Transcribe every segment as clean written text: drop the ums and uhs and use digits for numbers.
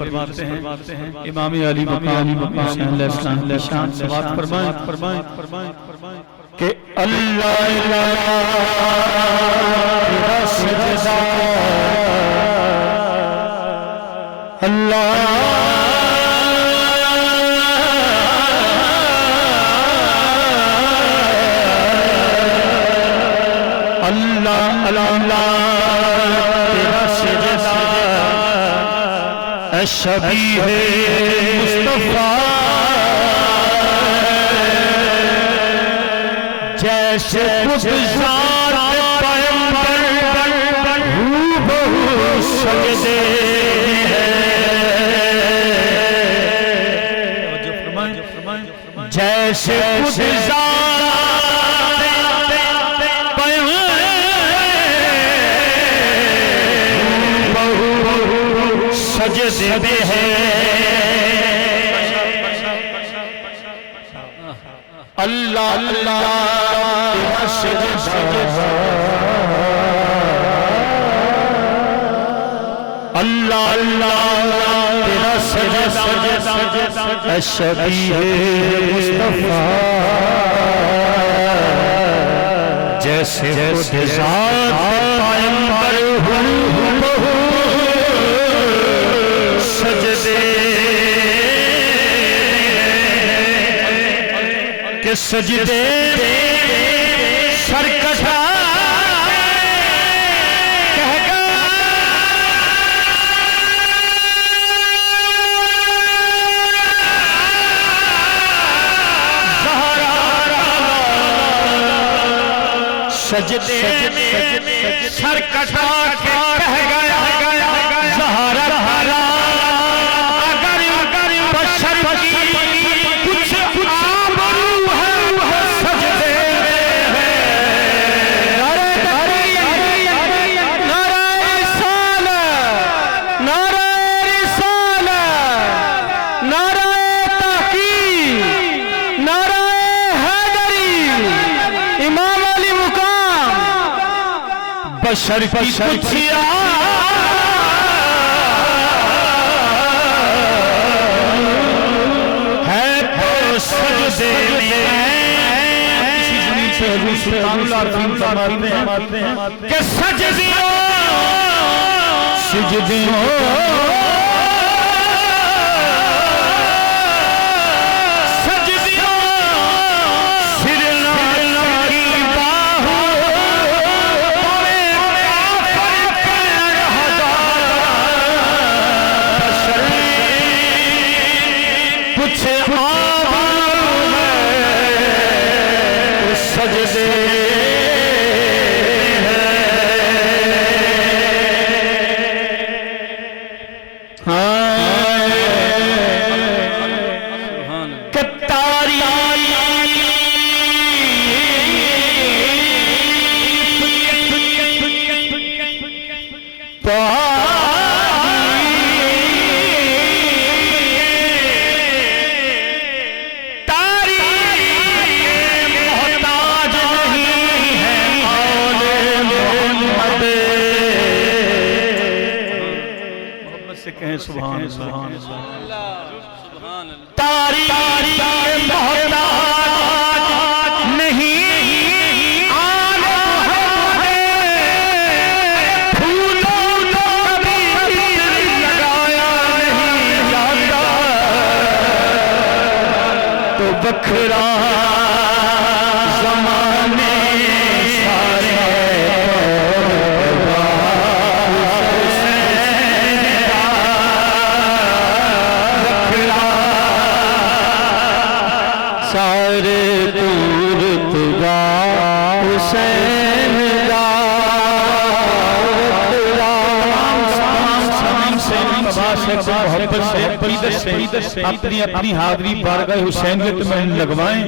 फरमाते हैं इमाम अली मकाम शान सवात फरमाएं कि अल्लाह तेरा सजदा अल्लाह अल्लाह अल्लाह तेरा सजदा शबी है मुस्तफा जैसे गुज़ार पैगंबर हूबहू सजदे हैं जैसे गुज़ार सजदे हैं अल्लाह अल्लाह तेरा सजदा अल्लाह अल्लाह तेरा सजदा शबी है मुस्तफा जैसे गुज़ार पैगंबर हूबहू सजदे के सजदे सरकशा कहगा सजदे सरकशा कह गया ज़हरा बशर की कुछिया है तो सजदे में किसी ज़मीन पे हुजूर सुल्तानुल आरफ़ीन फरमाते हैं कि सजदियों सजदियों सजदे कहें सुभान सुभान सुभान तारीख मोहताज नहीं आने हुसैन दा मोहब्बत से अपनी अपनी हाजरी बारगाह हुसैन के तुम्हें लगवाएं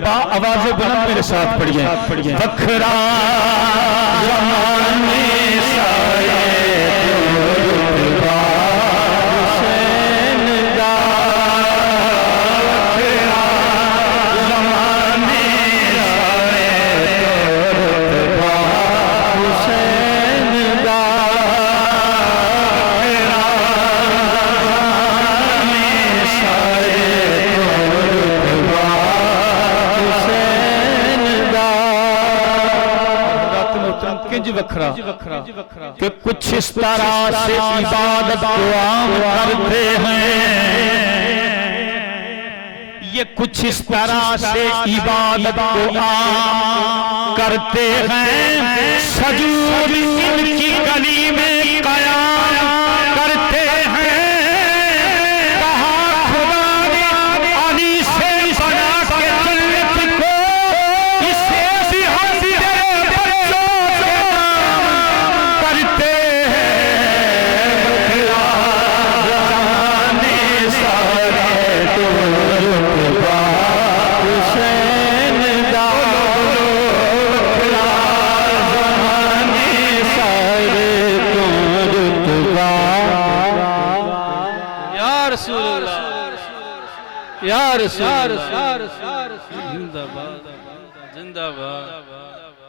बा आवाज़ बुलंद मेरे साथ पढ़िए वखरा ज़माने साए वखरा कि कुछ इस तरह से इबादत को आम करते हैं, ये कुछ इस तरह से इबादत को आम करते हैं, सजूद इनकी गली में कयाम करते हैं। कहा खुदा ने अली से बना के जन्नत को, इसे भी हम तेरे बच्चों के नाम करते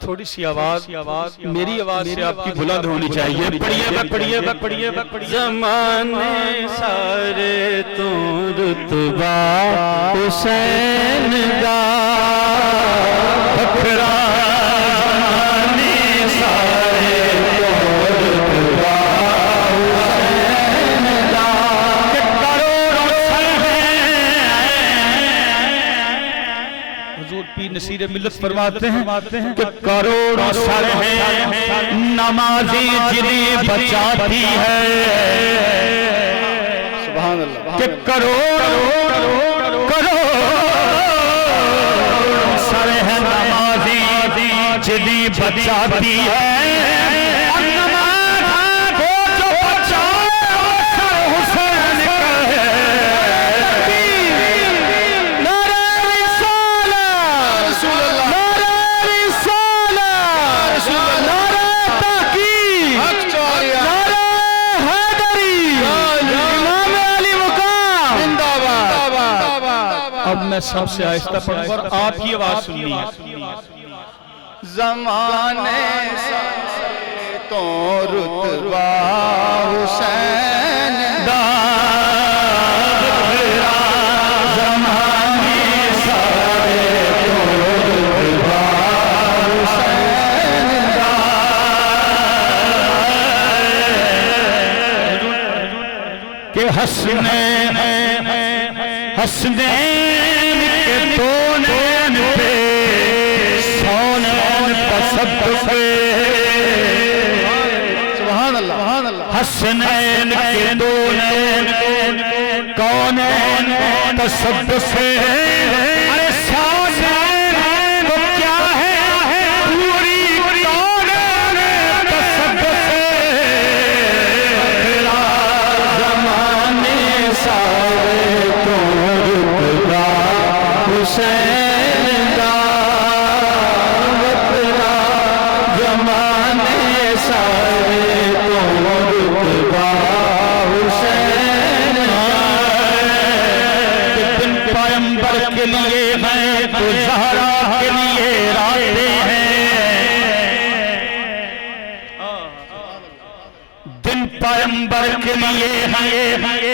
थोड़ी सी आवाज मेरी आवाज से आपकी बुलंद होनी चाहिए। पढ़िए ज़माने सारे तो रुतबा हुसैन दा वखरा ज़माने सारे तो रुतबा हुसैन दा कि करोड़ों सर हैं। हुजूर पीर नसीर मिल्लत फरमाते हैं कि करोड़ों सर हैं, नमाज़ी जिन्हें बचाती है। सुभान अल्लाह कि करोड़ों सर हैं, नमाज़ी जिन्हें बचाती है। और नमाज़ को जो बचाए सर हुसैन का है। अब मैं सबसे आहिस्ता पढ़ूंगा और आपकी आवाज सुननी है। ज़माने सारे तो रुतबा हुसैन दा ज़माने सारे तो रुतबा हुसैन दा के हसनैन के दो नैन पे सोनैन तसब्बुक़ सुभान अल्लाह हसनैन के दो नैन कौनैन तसब्बुक़ अरे सोनैन तो क्या है पूरी कौनैन तसब्बुक़। ज़माने सारे तो रुतबा हुसैन दा वखरा ज़माने सारे तो रुतबा हुसैन दिन पैगंबर के लिए हैं तो ज़हरा के लिए रातें हैं। दिन पैगंबर के लिए हैं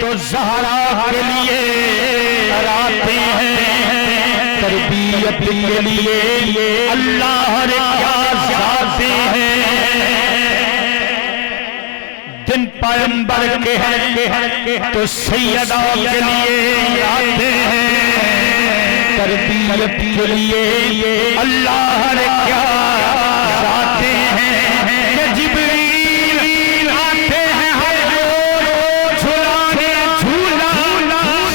तो ज़हरा के लिए रातें हैं। तरबियत के लिए अल्लाह ने क्या ज़ातें हैं। दिन पैगंबर के हैं तो सैयदा के लिए आते हैं। तरबियत के लिए अल्लाह ने क्या ज़ाते हैं कि जिब्रील आते हैं हर रोज़ झुलाने झूला।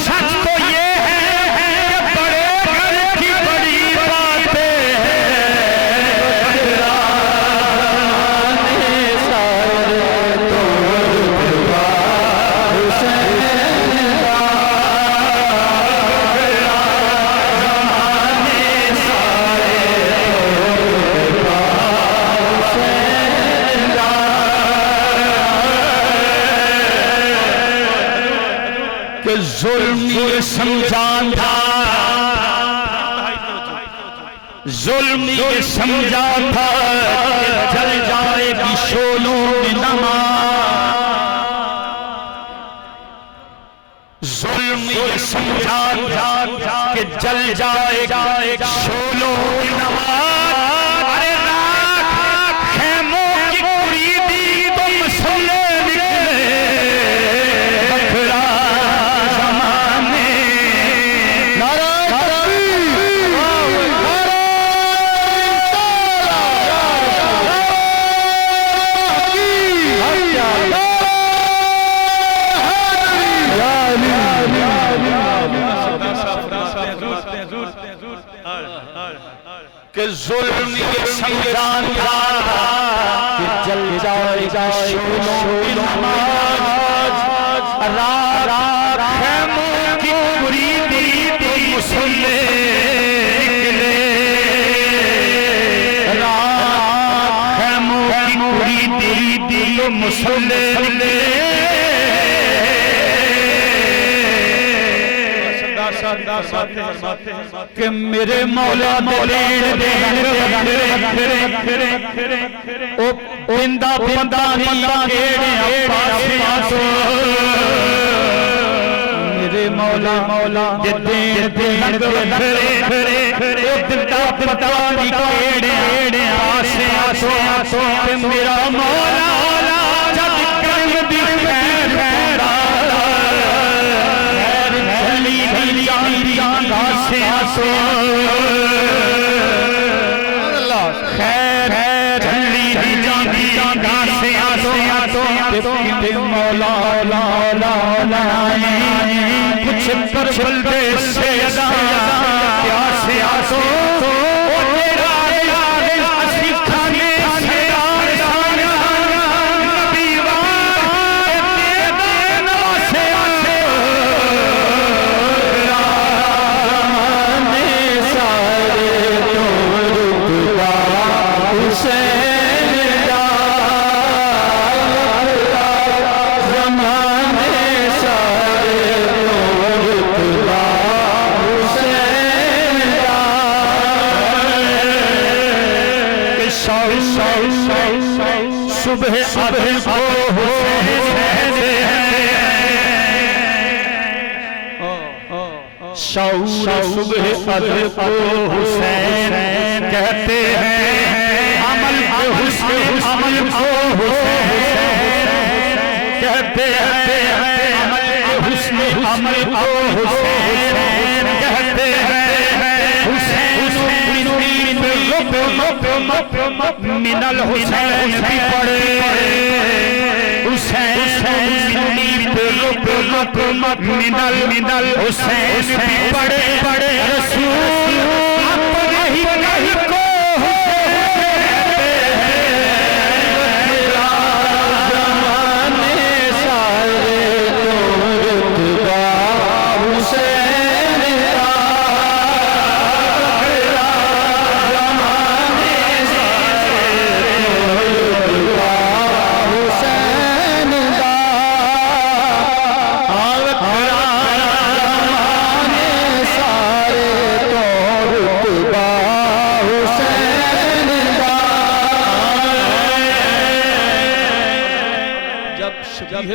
सच तो ये है कि बड़े घर की बड़ी बातें हैं। कि जुल्म ये समझा था, जुल्म ये समझा था कि जल जाएगी शोलों में नमाज, जुल्म ये समझा था कि जल जाएगा शोलों में नमाज। अरे रात खेमों की कुरीदी तो मसले निकले, बखरा ज़माने कि जुल्म ये समझा था कि जल जाएगा शोलों में नमाज। रात खेमों की कुरीदी तो मुसल्ले निकले, रात खेमों की कुरीदी तो मुसल्ले निकले। कि मेरे मौला ओ बिंदा बंदा मेरे मौला मेरा मौला कुछ पर बलदे से प्यासे आसो सुबह सुबह को हुसैन कहते हैं, अमल को हुसैन कहते हैं, अमल को हुसैन कहते हैं। मिनल हुसैन भी पड़े, मिनल हुसैन भी पड़े। रसूल अपने ही नहीं को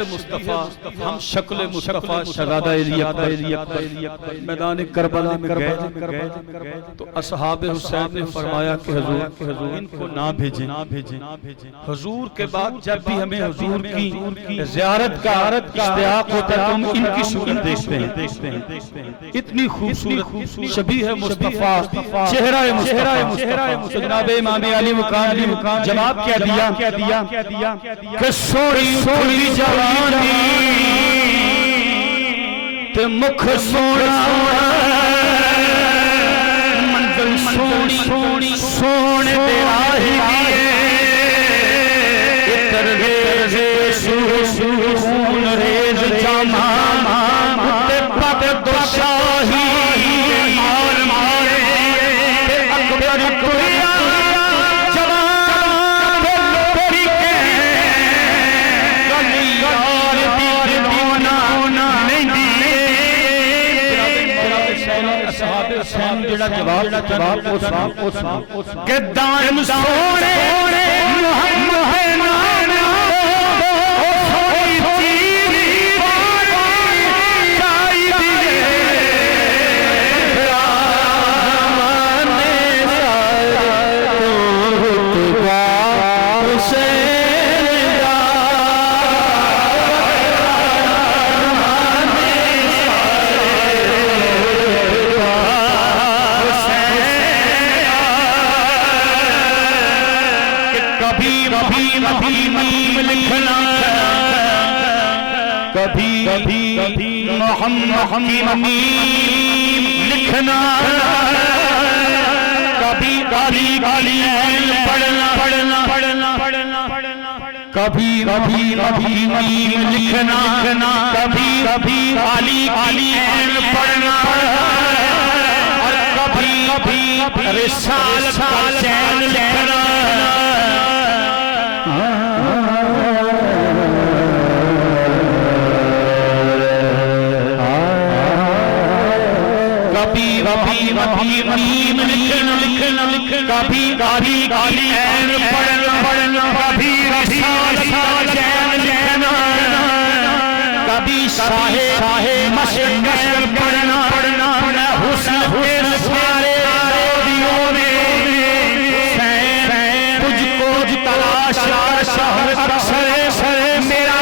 मुस्तफा हम शक्ल मुस्तफा शहज़ादा मैदान करबला में गए तो असहाब हुसैन ने फरमाया कि हुजूर इनको ना भेजें। हुजूर के बाद जब भी हमें हुजूर की ज़ियारत का इश्तियाक होता है तो हम इनकी सूरत देखते हैं। इतनी खूबसूरत शबीह मुस्तफा चेहरा जनाब इमाम अली मुकाम जवाब क्या दिया कि सोनी जवानी ते मुख सोना, मंजिल सोनी सोने तेरा ही खून रेज जामा ते पग दोशाही मार मारे अकबर कुरिया जवान लोरी के गली यार दी दिवाना नहीं दी जेड़ा जवाब के दान सोने मोहम्मद नाना कभी मोहम्मद की मीम लिखना, कभी गाली पढ़ना, कभी मीम लिखना, कभी गाली पढ़ना, और कभी रिसालत का चैन लिखना। कभी मीम लिखना, कभी गाली पढ़ना, कभी रिसालत का चैन लिखना, कभी शाहे मशक़त पढ़ना, हुस्न सारे दियों में तुझको तलाश अक्सर मेरा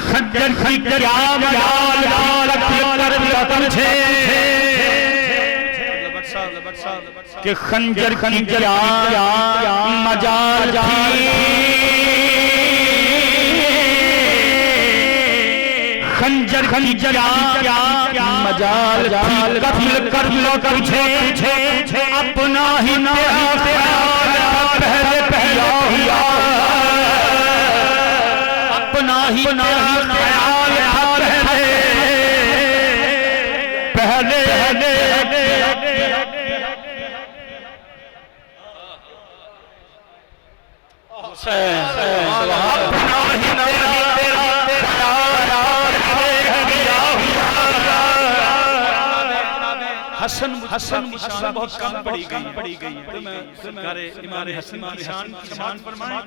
खंजर की क्या मजाल कि खंजर की क्या मजाल खंजर क्या मजाल कत्ल कर लो तुझे अपना ही पहले अपना ही ख्याल पहले हसन बहुत कम पड़ी गई है। तो मैं सरकार इमाम हसन की शान फरमाएं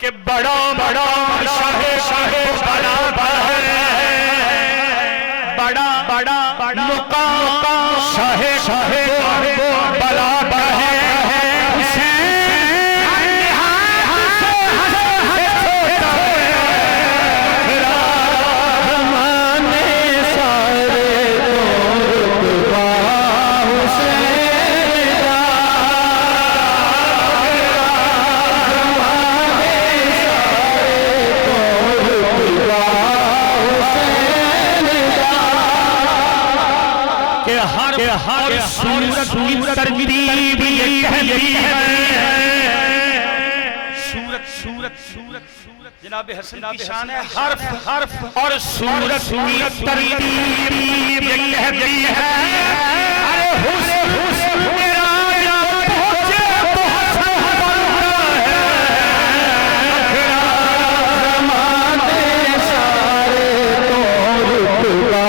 कि बड़ा शाहे बड़ा मुकाम शाहे बड़ा है हर सूरत की तरकीब ये कहती है सूरत जनाब हसन की शान है हर्फ और सूरत की तरकीब ये कहती है अरे हुस्न मेरा पहुंचे तो हसन बनता है ज़माने सारे तो रुतबा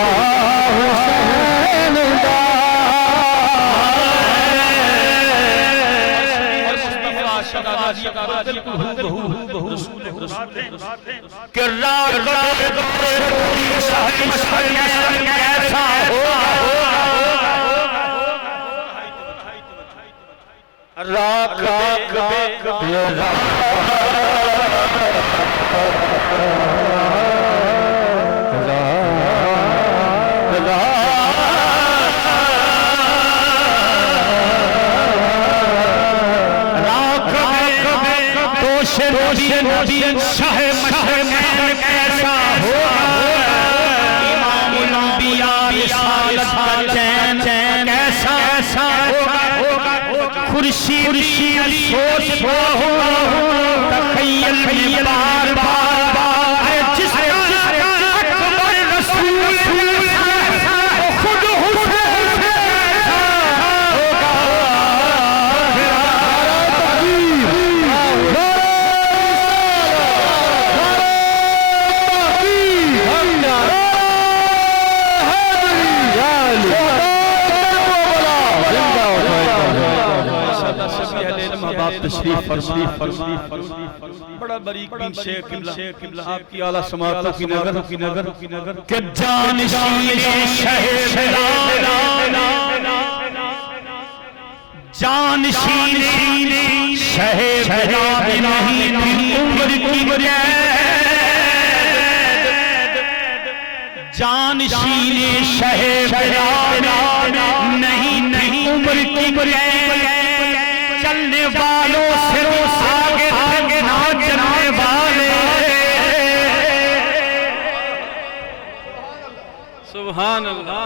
कैसा हो कैसा होगा इमामुल अंबिया रिसालत का चैन कैसा होगा खुर्शीद सोचता हूँ तखय्युल में बार बार जिस अकबर रसूल खुद हुसैन होगा। तशरीफ फरमा बड़ा बारीक बीन शेर किबला आपकी आला समातों की नगर कि जानशीन शहर नहीं उम्र की जानशीन शहर नहीं उम्र की चलने वालों से आगे ना चलने वाले। सुभान अल्लाह।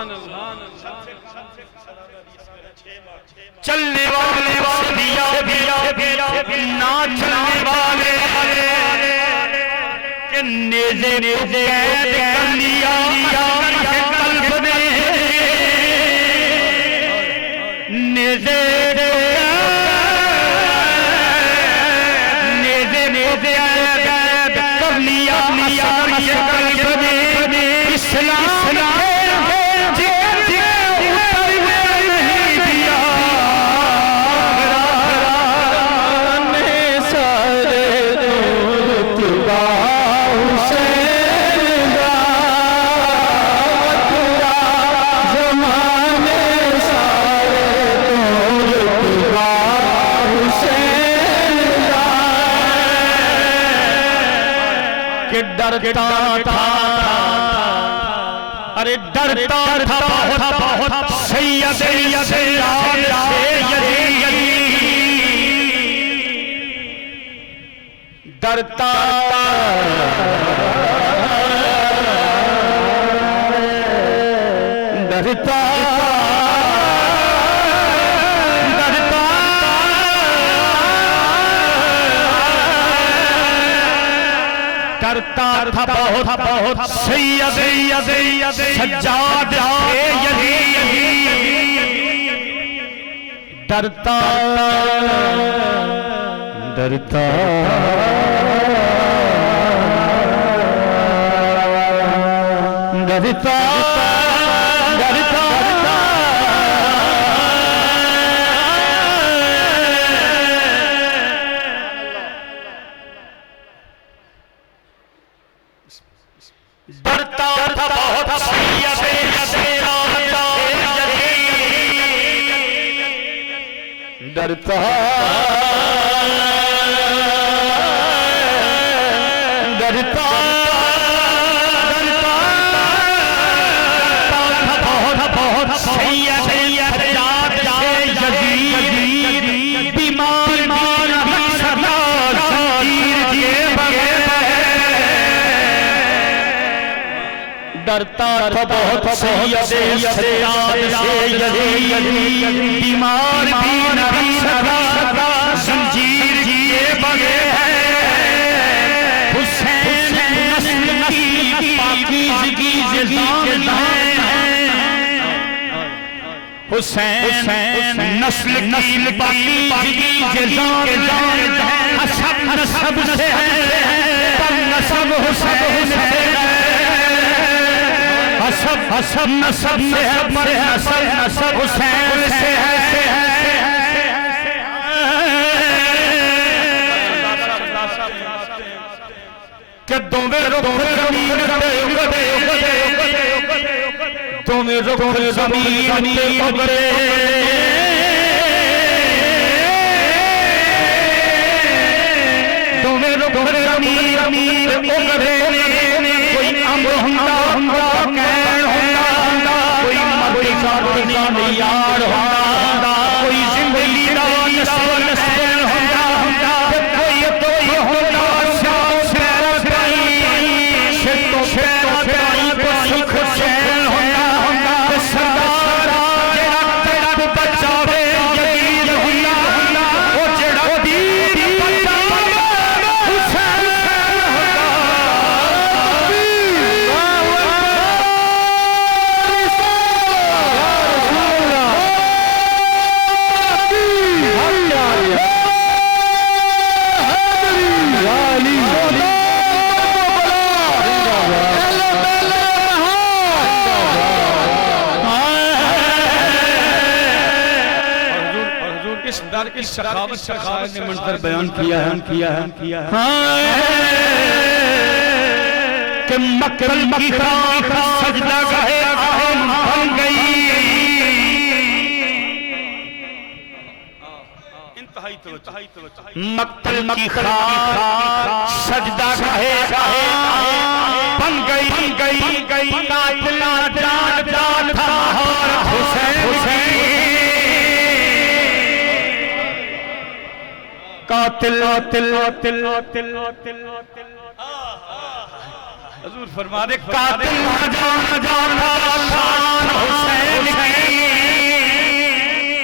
चलने वाले ना चलने वाले के नेज़े कैद कर लिया कल्ब ने नेज़े कर लिया कल्ब ने इस्लाम डरता था, अरे डरता था बहुत सैयद डरता डरता डरता था बहुत सैयद सज्जाद डरता डरता डरता डरता डरता था बहुत डरता डरता बहुत डरता था बहुत बीमार जंजीर किए बगैर हुसैन नस्ल की पाकीज़गी हुसैन नस्ल की पाकीज़गी नस्ब से नस्ब हुसैन हसब नसब से है पर नसब हुसैन से है कि दोवें रुख ज़मीन पे उगरे दोवें रुख ज़मीन पे उगरे कोई अम्र हुंदा यार होगा कोई जिंदगी का नस्ल होगा कोई तो होगा सुख चैन होगा सरदार तेरा बचावे यकीन होगा इकरार की सखावत शायर ने मंजर बयान किया है कि मक्कल की खाक सजदा गाहे आम बन गई। मक्तल की खाक सजदा गाहे बन गई। कातिला जान था और हुसैन कातिल हुजूर फरमाने कातिल जान हुसैन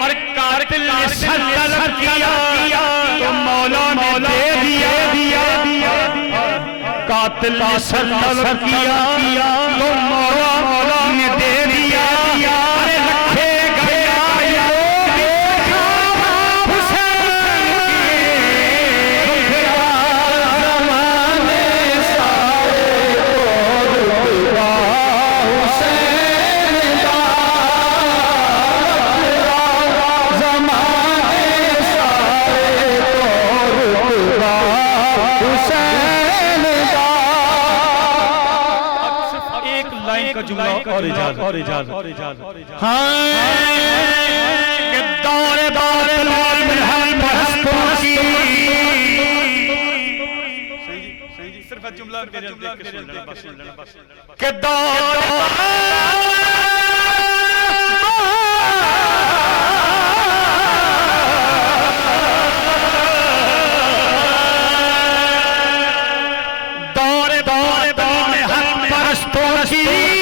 और कातिल ने सल्लल्लाहु किया तो मौला ने दे दिया। कातिल ने सल्लल्लाहु किया तो मौला ने दे दिया। रखे गया और इजाजत हाँ कि दौरे लाल महल महसूसी सिर्फ जुमला के दौरे महल परस्तों की